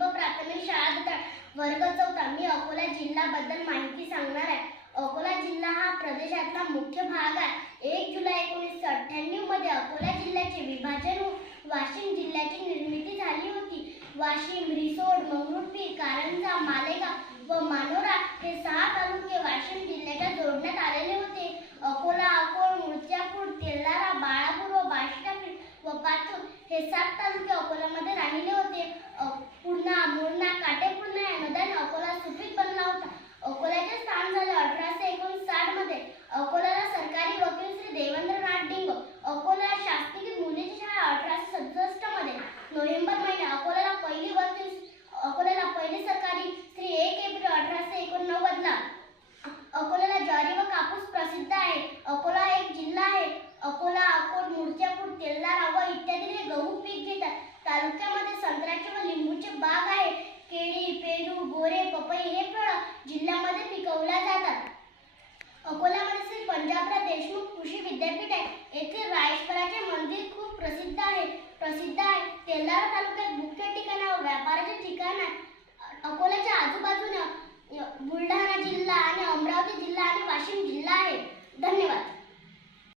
दीप प्राथमिक शाळा दताळ वर्ग 4 मी अकोला जिल्ह्याबद्दल माहिती सांगणार आहे। अकोला जिल्हा हा प्रदेशातला मुख्य भाग आहे। 1 जुलै 1998 मध्ये अकोला जिल्ह्याचे विभाजन होऊन वाशिम जिल्ह्याची निर्मिती झाली होती। वाशिम, रिसोड, मंगरुळपीर, कारंजा, मालेगाव व मानोरा हे 6 तालुके वाशिम जिल्ह्याच्या जोडण्यात आलेले होते। अकोला, अकोट, मूर्त्यापूर, तेल्हारा, बाळापूर व बार्शीटाकळी व पाचोद हे 7 तालुके अकोल्यामध्ये राहिले होते। पूर्णा, मुळणा, काटेपूर्णा या नद्याने अकोला सुपीक बनला होता। अकोल्याचे स्थान झाले 1859 मध्ये। अकोल्याला सरकारी वकील श्री देवेंद्रनाथ डिंग, अकोला शासकीय मुलींची शाळा 1867 मध्ये। नोव्हेंबर महिन्यात अकोल्याला पहिली सरकारी श्री 1 एप्रिल 1889 ला। अकोल्याला ज्वारी व कापूस प्रसिद्ध आहे। अकोला एक जिल्हा आहे। अकोला, अकोट, मूर्त्यापूर, तेल्हारा व इत्यादी हे गहू पीक घेतात। तालुक्यामध्ये संत्र्याचे व लिंबूचे बाग आहे। केळी, पेरू, बोरे, पपई हे फळं जिल्ह्यामध्ये पिकवल्या जातात। अकोल्यामध्ये श्री पंजाबराव देशमुख कृषी विद्यापीठ आहे। येथे रायश्वराचे मंदिर खूप प्रसिद्ध आहे। तेल्हारा तालुक्यात